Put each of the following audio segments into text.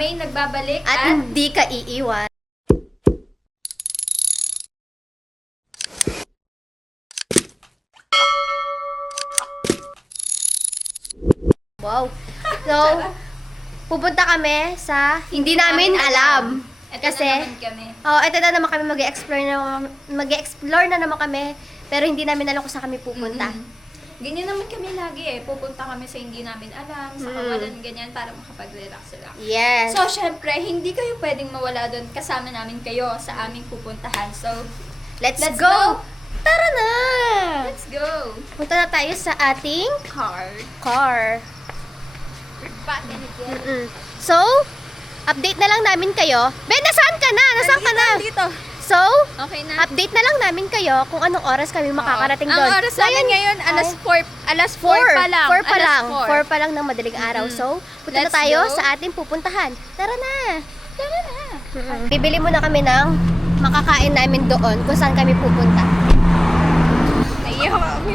kami nagbabalik At hindi ka iiwan. Wow. So, pupunta kami sa hindi namin alam. Ito Kasi, na naman kami. ito na naman kami mag-explore na naman kami. Pero hindi namin alam kung saan kami pupunta. Ganyan naman kami lagi eh. Pupunta kami sa hindi namin alam, sa kawalan ganyan para makapag-relax-relax. Yes. So, syempre, hindi kayo pwedeng mawala doon. Kasama namin kayo sa aming pupuntahan. So, let's let's go! go! Tara na! let's go! Punta na tayo sa ating car. Back in again. So, update na lang namin kayo. Ben, nasaan ka na? Nasaan ka na? Dito. So, Okay na. update na lang namin kayo kung anong oras kami makakarating doon. Ang oras namin ngayon, alas 4 pa lang. 4 pa lang. 4. 4 pa lang ng madaling araw. So, punta na Let's tayo go. sa ating pupuntahan. Tara na! Tara na. Bibili muna kami ng makakain namin doon kung saan kami pupunta. Naiyak kami.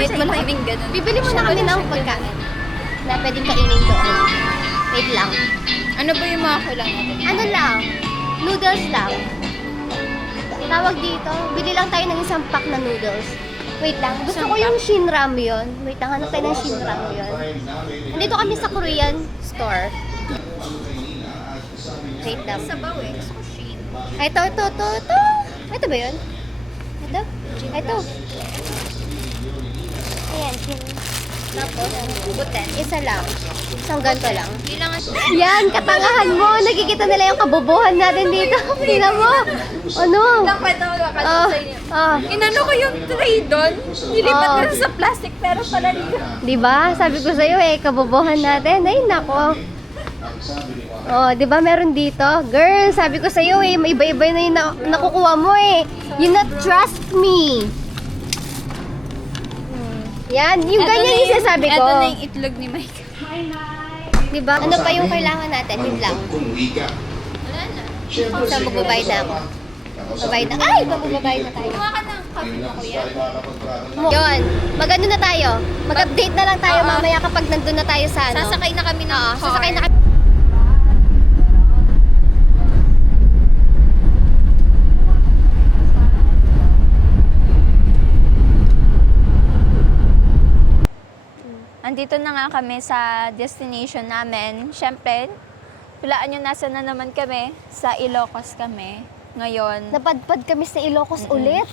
Kahit wala kaming ganun. Bibili muna kami ng pagkain na pwedeng kainin doon. Wait lang. Ano ba yung mga kulang natin? Ano lang? Noodles lang. Tawag dito, bili lang tayo ng isang pack na noodles. Wait lang, gusto ko yung Shin Ramyeon. Wait lang, hanap tayo ng Shin Ramyeon. Nandito kami sa Korean store. Wait lang. Sabaw eh. Gusto ko Shein. Ito. Ito ba yun? Ito. Ayan, Shin. Tapos, buten. Isa lang. Isang ganito lang. Hindi lang Yan, katangahan mo. Nakikita nila yung kabobohan natin dito. Tingnan mo. Ano? lang kwento ko sa inyo. Inano ko yung tray doon. Nilipat ko sa plastic pero pala dito. Di ba? Sabi ko sa'yo kabobohan natin. Ay, nako. Di ba meron dito? Girl, sabi ko sa'yo may iba-iba na yung nakukuha mo You not trust me. Yan, yung ganyan yung sinasabi ko. Ito na yung itlog ni Mike. Di ba? Ano pa yung kailangan natin? Yun lang. Wala na. Saan magbabayad na ako? Babayad na. Ay! Magbabayad na tayo. Kuha ka ng coffee mo, kuya. Yun. Mag-ano na tayo? Mag-update na lang tayo Oo. mamaya kapag nandun na tayo sa ano. Sasakay na kami ng car. Sasakay na kami. Andito na nga kami sa destination namin. Siyempre, hulaan nyo nasa na naman kami. Sa Ilocos kami. Ngayon. Napadpad kami sa Ilocos ulit.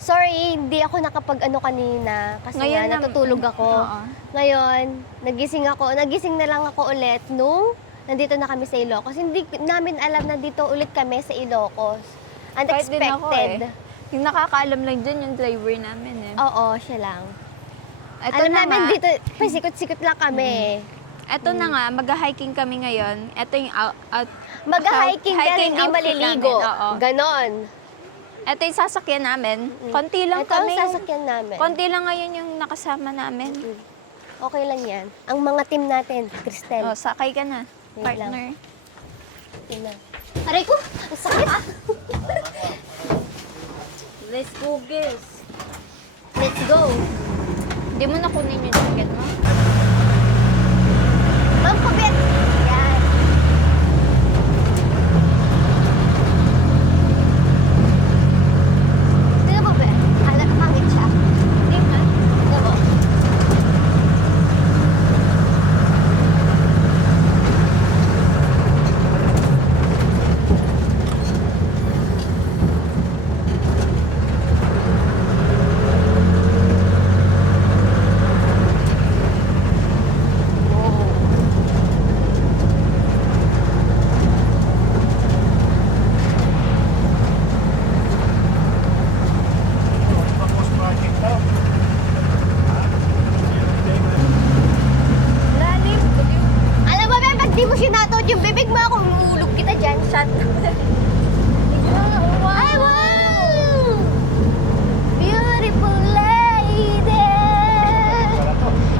Sorry, hindi ako nakapag-ano kanina kasi Ngayon nga natutulog ako. Oo. Ngayon, nagising na lang ako ulit nung nandito na kami sa Ilocos. Hindi namin alam na dito ulit kami sa Ilocos. Kahit din ako Unexpected. Yung nakakaalam lang dyan yung driver namin Oo, siya lang. Ito Alam na namin nga. dito, pasikot-sikot lang kami. Ito na nga, mag-hiking kami ngayon. Ito yung Mag-hiking pero hiking hindi outfit maliligo. namin, oo. Ganon. Ito yung sasakyan namin. Konti lang Ito ang kami. sasakyan namin. Konti lang ngayon yung nakasama namin. Okay lang yan. Ang mga team natin, Cristel. Oh, sakay ka na, Wait partner. Yun na. Aray ko! Ang sakit! Let's go, guys. Let's go! Hindi mo nakunin yung jacket mo? Ma'am, pabit! Yan. Tingnan mo ba? Pangit siya. Tingnan. Tingnan mo. Lalim. Alam mo ba, pag di mo sinatot yung bibig mo, kung uulog kita dyan, shot. Ay, wow! Beautiful lady!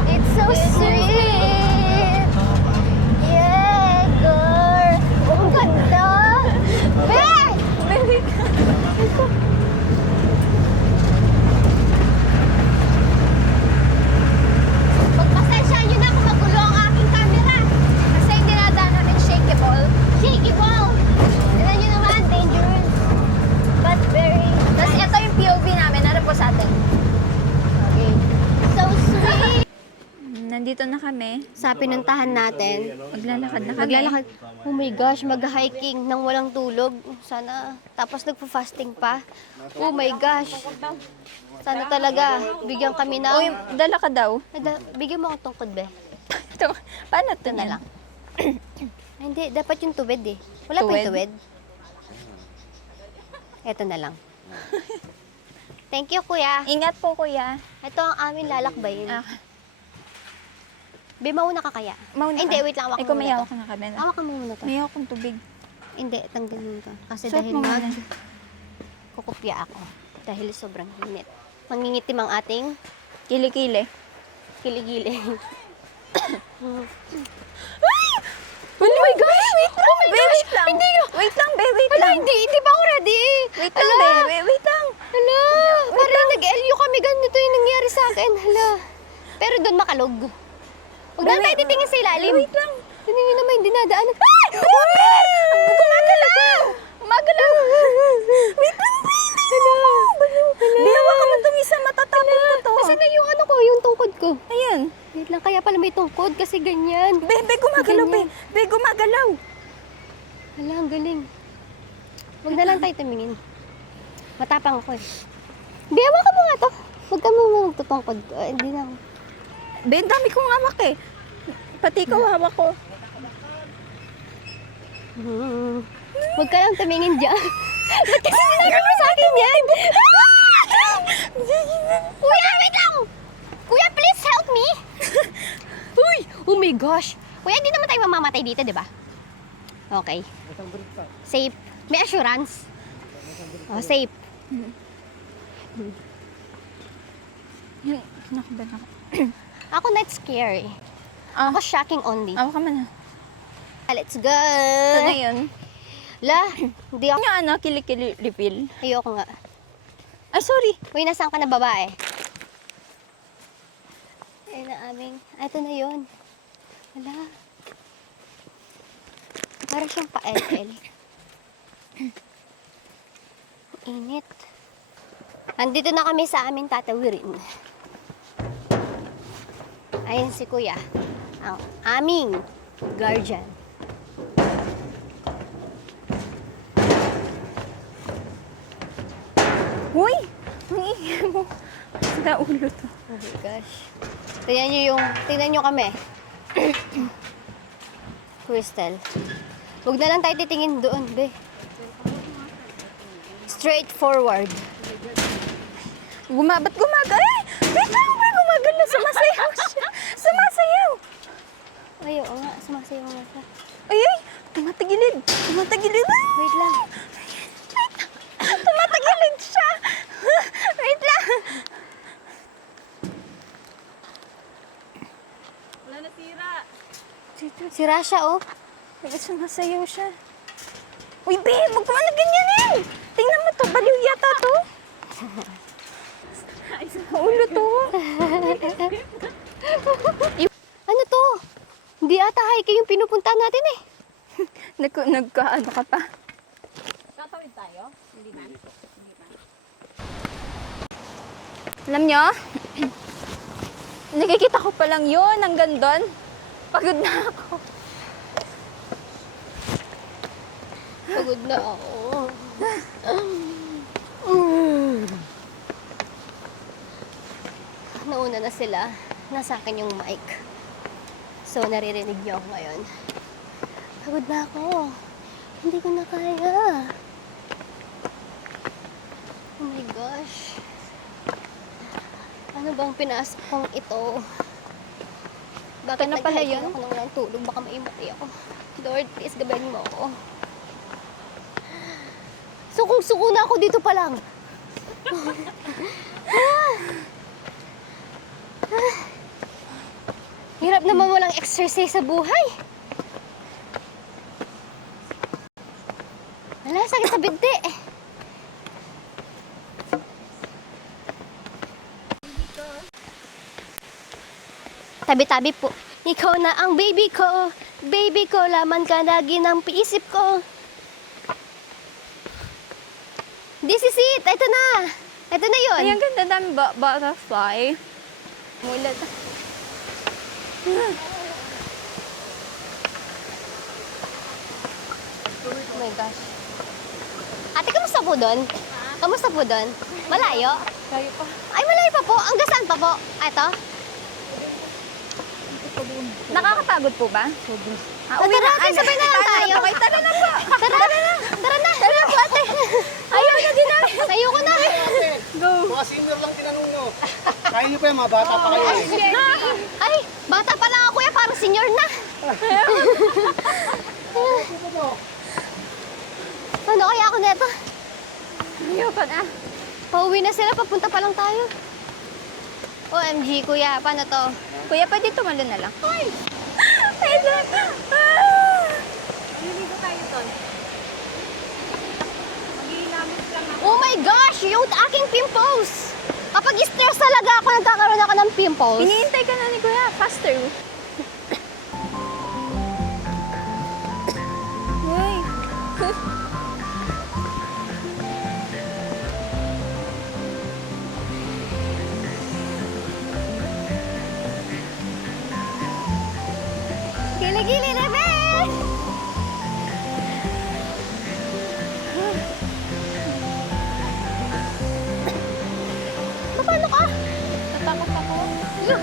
It's so sweet! Yeah, girl! Oh, ang ganda! Be! Pagpasensya nyo na kung magulo ang aking camera. Kasi hindi nadaan namin shakeable. kami. sa pinuntahan natin. Maglalakad na kami. Maglalakad. Oh my gosh, mag-hiking nang walang tulog. Sana. Tapos nagpo-fasting pa. Oh my gosh. Sana talaga. Bigyan kami ng... Uy, dala ka daw. Bigyan mo akong tungkod, be. Ito, paano ito na na lang. Ay, hindi, dapat yung tuwid eh. Wala pa Tuwid? yung tuwid. Ito na lang. Thank you, kuya. Ingat po, kuya. Ito ang amin lalakbayin. Ah, Be, mauna ka kaya? mauna Ay, hindi, ka. wait lang. Hawakan Ikaw mo may muna hawak to. na kamera. Hawakan mo muna to. May hawak kong tubig. Hindi, tanggalin mo to. Kasi Suot dahil mo muna. kukupya ako. Dahil sobrang init. Mangingitim ang ating Kili-kili. kiligili. Oh my gosh! Wait lang, oh be, wait lang. Hindi ka. Wait lang, be, wait Hala, lang. hindi pa ako ready. Wait lang, be, wait lang. Hala, parang nag-LU kami. Ganito yung nangyari sa akin. Hala. Pero doon makalog. Huwag na tayo titingin sa ilalim. Wait lang. Tignan nyo naman yung dinadaanan. Gumagalaw! Gumagalaw! Wait lang, be, hindi. Be, hawa ka man itong isa, matatapon ko to. Kasi na yung ano ko, yung tungkod ko. Ayan. Wait lang, kaya pala may tungkod kasi ganyan. Be, gumagalaw, be. Ganyan. Be, gumagalaw. Hala, ang galing. Huwag na lang tayo tumingin. Matapang ako eh. Biyawa ka mo nga to. Huwag ka mo magtutungkod. Hindi na. Be, ang dami kong hawak eh. Pati ikaw hawak ko. Huwag ka lang tumingin dyan. Ba't kasi sinabi mo sa akin yan? Kuya, wait lang! Kuya, please help me! Uy! Oh my gosh! Kuya, hindi naman tayo mamamatay dito, di ba? Okay. Safe. May assurance. Oh, safe. Yung, kinakabahan ako. Ako not scary. Ah, Ako shocking only. hawak ka man. Let's go! Ito na yun. La, hindi ako. Yung ano, kili-kili refill. Ayoko nga. Ay, sorry. Uy, nasaan ka na babae? Ay na aming. Ito na yun. Wala. Parang siyang pa-LL. Init. Andito na kami sa aming tatawirin. Ayan si kuya. Ang aming guardian. Uy! Ang ingay mo. Sa ulo to. Oh my gosh. Tingnan nyo kami. Crystal. Huwag na lang tayo titingin doon, be. Straight forward. Ba't gumagal? Ay! Wait lang, may gumagala. Sumasayaw siya. Sumasayaw. Ay, oo nga. Sumasayaw nga siya. Ay, ay! Tumatagilid. Tumatagilid. Ay! Wait lang. Tumatagilid siya. Wait lang. Wala na sira. Si Rasha, oh. Bakit sumasayaw siya? Uy, babe! Huwag ka man na ganyanin! Tingnan mo to. Baliw yata to. Sa ulo to. Ano to? Hindi ata hiking yung pinupunta natin eh. Nagkaano ka pa? Tatawid tayo? Hindi na. Alam nyo? Nakikita ko pa lang yun hanggang doon. Pagod na ako. Pagod na ako. Nauna na sila. Nasa akin yung mic. So, naririnig niyo ako ngayon. Pagod na ako. Hindi ko na kaya. Oh my gosh. Ano bang pinasok kong ito? Bakit Ito na pala nag-hiking yun? ako nang walang tulog? Baka maimatay ako. Lord, please gabayan mo ako. Sukong-suko na ako dito pa lang. Hirap naman walang exercise sa buhay. Wala, sakit sa binti. Tabi-tabi po. Ikaw na ang baby ko. Baby ko, laman ka lagi ng piisip ko. This is it. Ito na. Ito na yun. Ay, ang ganda dami butterfly. Mulat. Oh my gosh. Ate, kamusta po doon? Kamusta po doon? Malayo? Layo pa. Ay, malayo pa po. Hanggang saan pa po? Ito? Nakakapagod po ba? Ah, uwi na. Ate, sabay na lang tayo. Okay, tara na po. Tara na. Tara na. Tara na po, ate. Ayaw na din namin. Ayoko na. Go. Mga senior lang tinanong nyo. Kaya nyo pa yan, mga bata pa kayo eh. Ay, bata pa lang ako kuya. Parang senior na. Ano kaya ako neto? Ayaw pa na. Pauwi na sila. Papunta pa lang tayo. OMG, kuya. Paano to? Kuya, pwede tumalo na lang. Ay! Liligo tayo doon. Mag-iinamit lang ako. Oh my gosh! Yung aking pimples! Kapag stress talaga ako, nagkakaroon ako ng pimples. Iniintay ka na ni Kuya. Faster. Uy. Gili-gili, Rebel! Paano ka? Natakot ako. Look!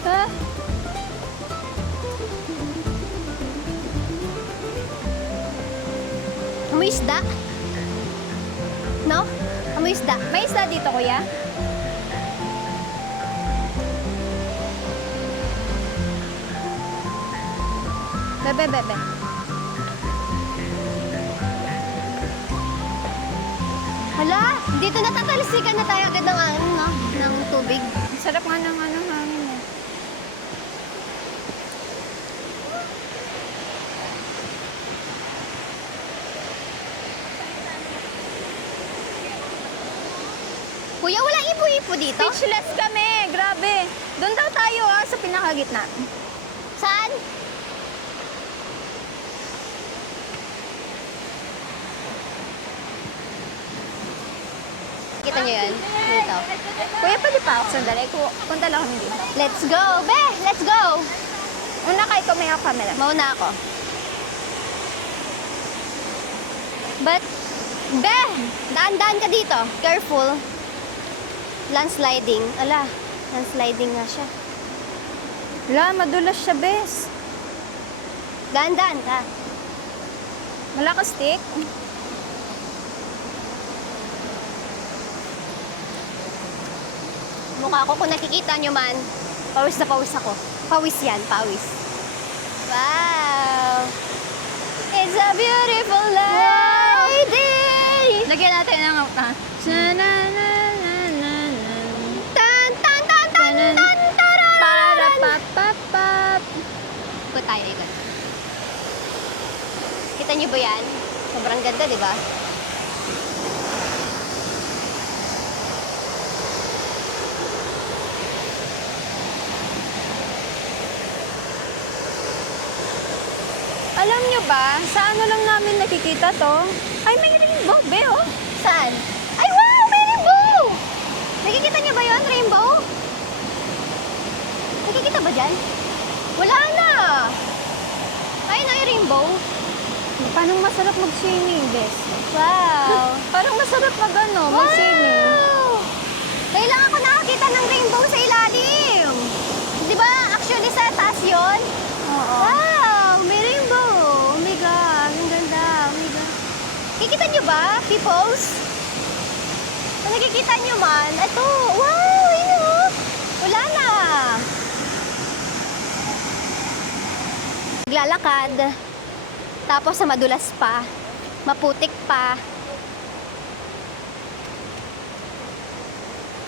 Ha? Amoy isda? No? Amoy isda. May isda dito, Kuya? Bebe, bebe. Hala, dito natatalisikan na tayo agad ng, ano, no? Ng tubig. Sarap nga ng hangin eh. Kuya, walang ipo-ipo dito? Speechless kami. Grabe. Doon daw tayo sa pinakagitna. Saan? Kita niyo yan? Dito. Kuya, pwede pa ako sandali. Punta lang kami dito. Let's go, be! Let's go! Una kay ko may camera. Mauna ako. But, be! Daan-daan ka dito. Careful. Landsliding. Ala, landsliding nga siya. Wala, madulas siya, bes. Daan-daan ka. Wala ka stick? Mukha ko, kung nakikita nyo man, pawis na pawis ako. Pawis yan, pawis. Wow! It's a beautiful lady! Lagyan natin ng Tan, tan, tan, tan, tan, para tararan! papapap. Ikot tayo, ikot. Kita niyo ba yan? Sobrang ganda, di ba? Alam nyo ba, sa ano lang namin nakikita to? Ay, may rainbow, be, oh. Saan? Ay, wow! May rainbow! Nakikita niyo ba yon rainbow? Nakikita ba dyan? Wala na! Ayun na yung rainbow. Parang masarap mag-swimming, bes. Wow! Parang masarap mag-swimming. Wow! Kailangan ko nakakita ng rainbow sa ilalim. Di ba? Actually, sa taas yun. Oo. Wow! May rainbow. Oh my God. Ang ganda. Oh my God. Kikita nyo ba, peoples? Kung nakikita nyo man, ito. Wow! Yun o. Wala na. Naglalakad. Tapos sa madulas pa. Maputik pa.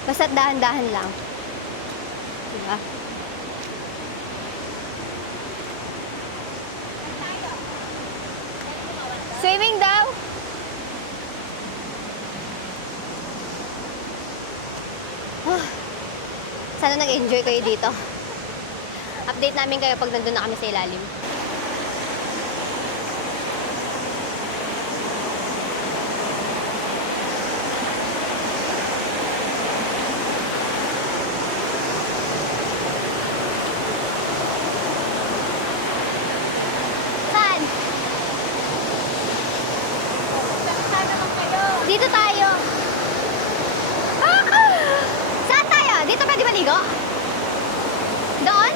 Basta dahan-dahan lang. Diba? Swimming daw. Sana nag-enjoy kayo dito. Update namin kayo pag nandun na kami sa ilalim. Saan? Dito tayo. Saan tayo? Dito pwede maligo? Doon?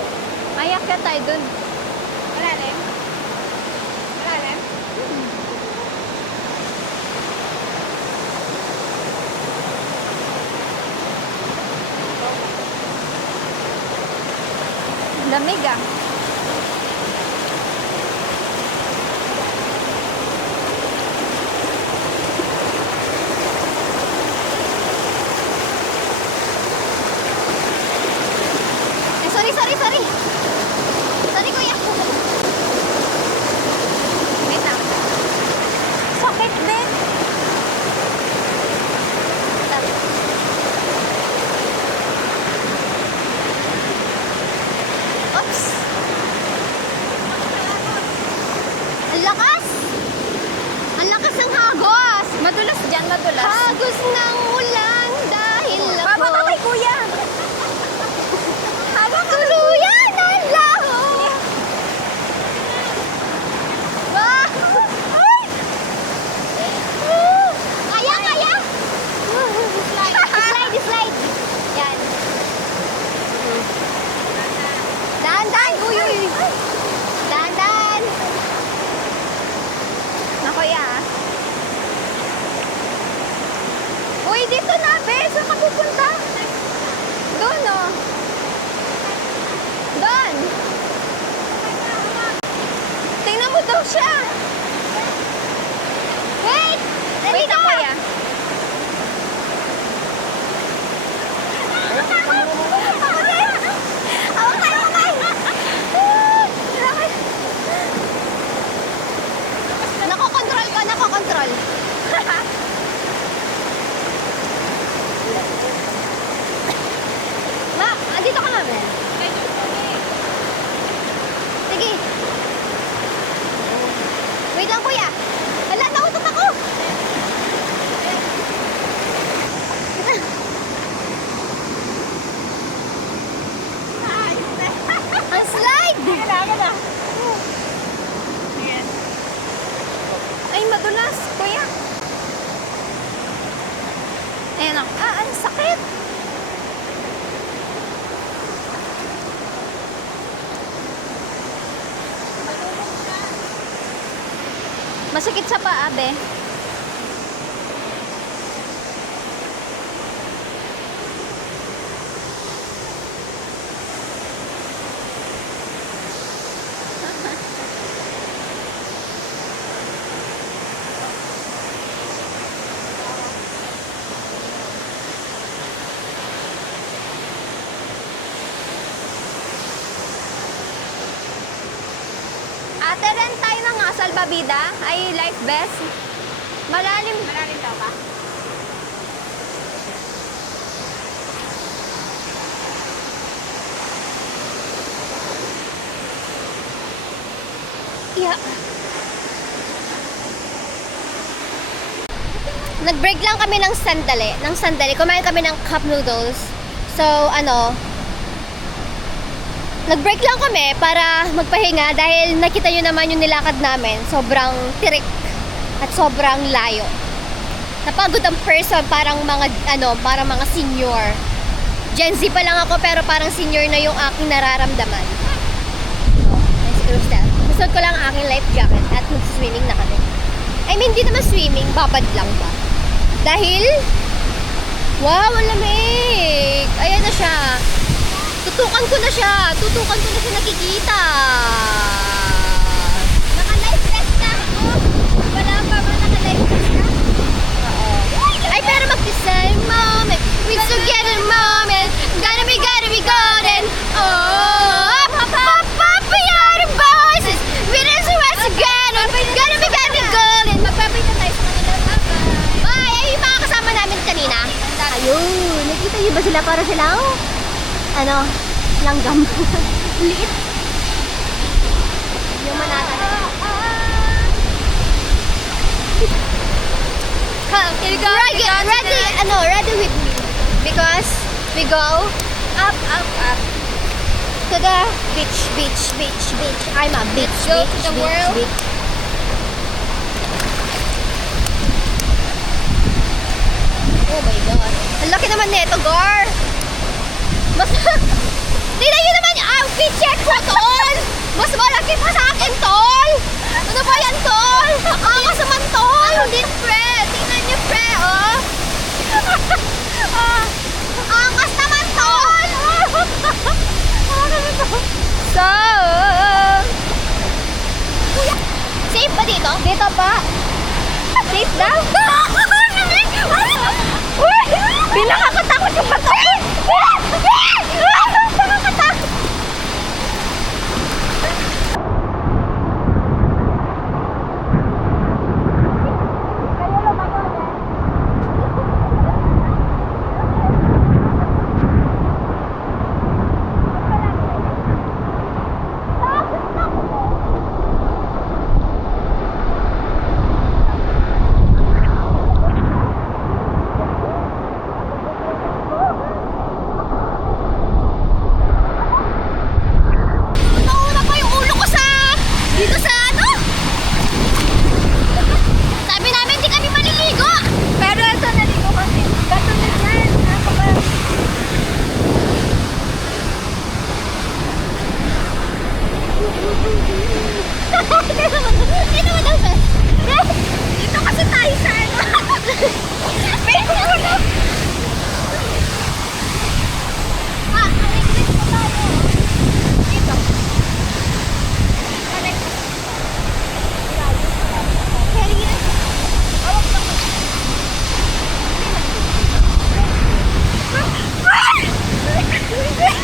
Ay, akyat tayo dun. Malalim? Malalim? Lamig ah. Eh, sorry. Sorry, kuya. Wait lang. Sakit din. Oops! Ang lakas! Ang lakas ng hagos! Madulas dyan, madulas. Hagos ng ulan dahil ako Papa kay kuya. tuluyan ang laho! Wow! Ay! Kaya! Slide! Yan. Dahan! Uy! Dahan! Na kuya ah. Uy, dito na, be. Saan ka pupunta? Doon, oh. Doon. Tingnan mo daw siya. Wait! Wait na, kuya. Hawak tayo kamay! Nakokontrol. Ma, andito ka namin. Sige. Wait lang, kuya. Hala, nautot ako. Ang slide! Ay, madulas, kuya. Ayan ako. Ah, ang sakit. Masakit sa paa, be. Ate, rin tayo ng salbabida ay life vest. Malalim. Malalim daw ba? Yeah. Nag-break lang kami ng sandali. Kumain kami ng cup noodles. So, nag-break lang kami para magpahinga dahil nakita nyo naman yung nilakad namin. Sobrang tirik at sobrang layo. Napagod ang person, parang mga senior. Gen Z pa lang ako pero parang senior na yung aking nararamdaman. Nice Crystal. Gusto ko lang ang aking life jacket at mag-swimming na kami. I mean, di naman swimming, babad lang ba? Dahil, wow, ang lamig! Ayan na siya. Tutukan ko na siya nakikita. Naka-life vest na ako. Wala pa ba naka-life vest na? Oo. Ay, pero mag-design, mom. We together moment. Gotta be golden. Oh, Papa, you're the voices. We dance once again. Gotta be golden. Magbabay na tayo sa kanila. Ay, yung mga kasama namin kanina. Ayun, nakita niyo ba sila? Para silang, langgam. Liit. Yung manata na. Ready with me. Because we go Up. to the beach. I'm a beach. Let's go to the world. Beach. Oh my God. Ang laki naman nito, Gar. Mas... Tingnan nyo naman yung outfit check ko, Tol. Mas malaki pa sa akin, Tol. Ano ba yan, Tol? Angas naman, Tol. Hindi, pre. Tingnan nyo, pre, oh. Angas naman, Tol. So, Kuya, safe ba dito? dito pa. Safe daw? Pinakakatakot yung bato. Nakakatakot. Nauna pa yung ulo ko dito sa Sabi namin di kami maliligo. Pero ito naligo kasi. Katulad yan. Dito mo daw, sir. Dito kasi tayo sa Connected po tayo. Dito. Kaya yan.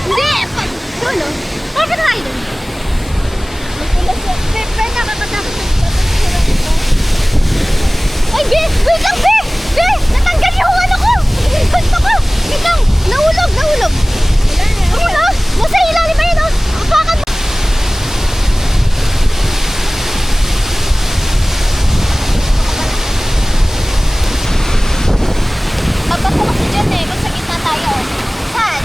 Hindi! Doon, no? Bakit tayo doon? Pero nakakatakot yung Ay, Be! Wait lang, Be! Be! Natanggal yung ano ko! Gusto ko! Wait lang! Nahulog! Nahulog! Nasa ilalim pa yun, oh! Apakan mo! Pagkat ko kasi dyan eh. Kung sa gitna tayo. Saan?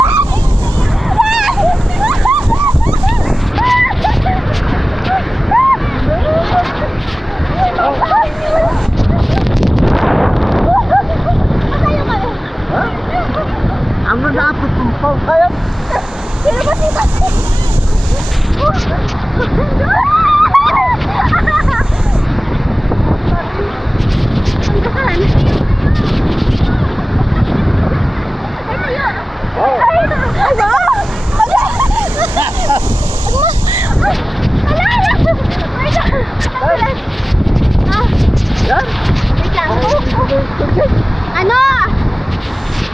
Masaya kayo? Ang malapit ng pang kaya. Sino ba si Patrick? Saan? Ito yun. Oh. Ay, ano? Yan. Wait lang. Ano?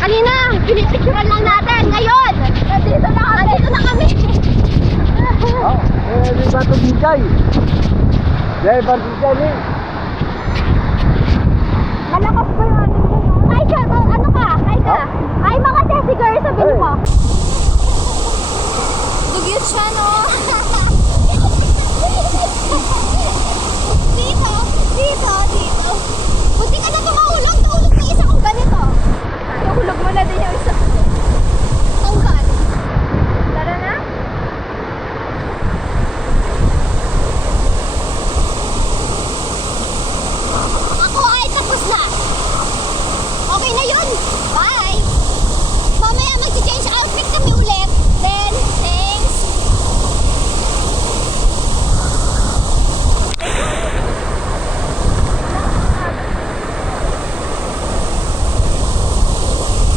Kanina, pinipicturean lang natin. Ngayon, nandito na kami. Oh, di ba ito bigay? Di ba bigay ni? Malakas ba yung ating buhay? Ay, siya, ano ka? Ay, mga sexy girl, sabihin mo. Dugyot siya, no? Dito. Buti ka na tumahulog. Nahulog na isa kong ganito. Nahulog mo na din yung isa. Tunggal. Tara na? Ako ay tapos na. Okay na yun. Bye. Mamaya mag-change outfit kami ulit. Then, thanks.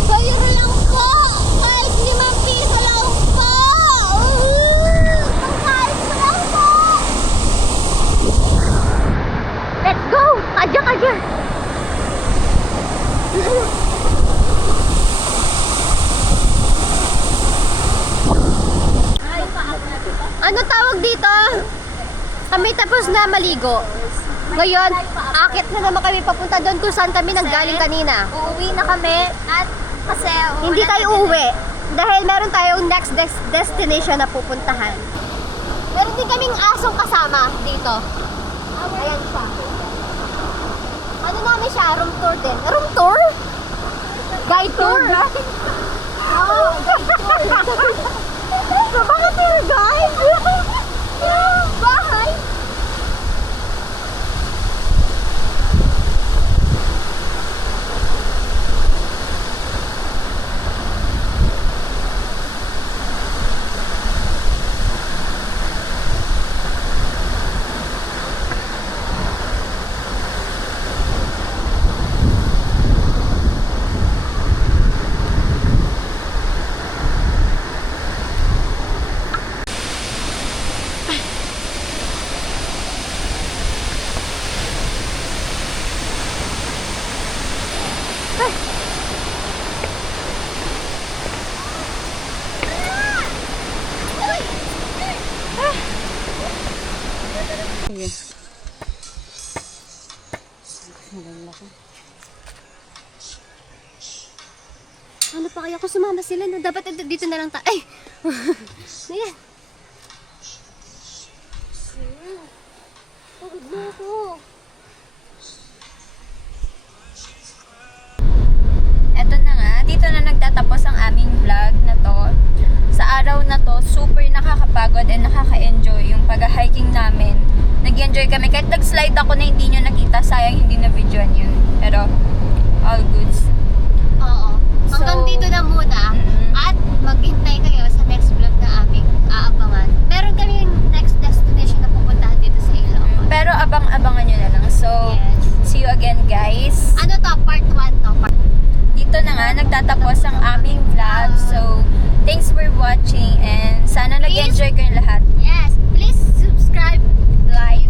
So, yun lang po. Ano tawag dito? Kami tapos na maligo. Ngayon, akit na naman kami papunta doon kung saan kami nanggaling kanina. Uuwi na kami at kasi Hindi tayo uuwi. Dahil meron tayong next destination na pupuntahan. Meron din kaming asong kasama dito. Ayan siya. Ano namin siya? Room tour din. Room tour? Guide tour? Oo, guide tour. Bakit tour guide? Bahay? Ano pa kaya kung sumama sila? No? Dapat dito na lang tayo. Ay! Ayan. Pagod na ako. eto na nga, dito na nagtatapos ang aming vlog na to. Sa araw na to, super nakakapagod and nakaka-enjoy yung pag-hiking namin. Nag-enjoy kami. Kahit nag-slide ako na hindi nyo nakita, sayang hindi na videoan yun. Pero, all goods. Oo. Hanggang So, dito na muna. At maghintay kayo sa next vlog na aming aabangan. Meron kami next destination na pupuntahan dito sa Ilocos. Pero abang-abangan nyo na lang. So, Yes. see you again guys. Ano to? Part 1 to. Dito na nga, nagtatapos ang aming vlog. So, thanks for watching and sana nag-enjoy kayong lahat. Yes. Please subscribe, Like,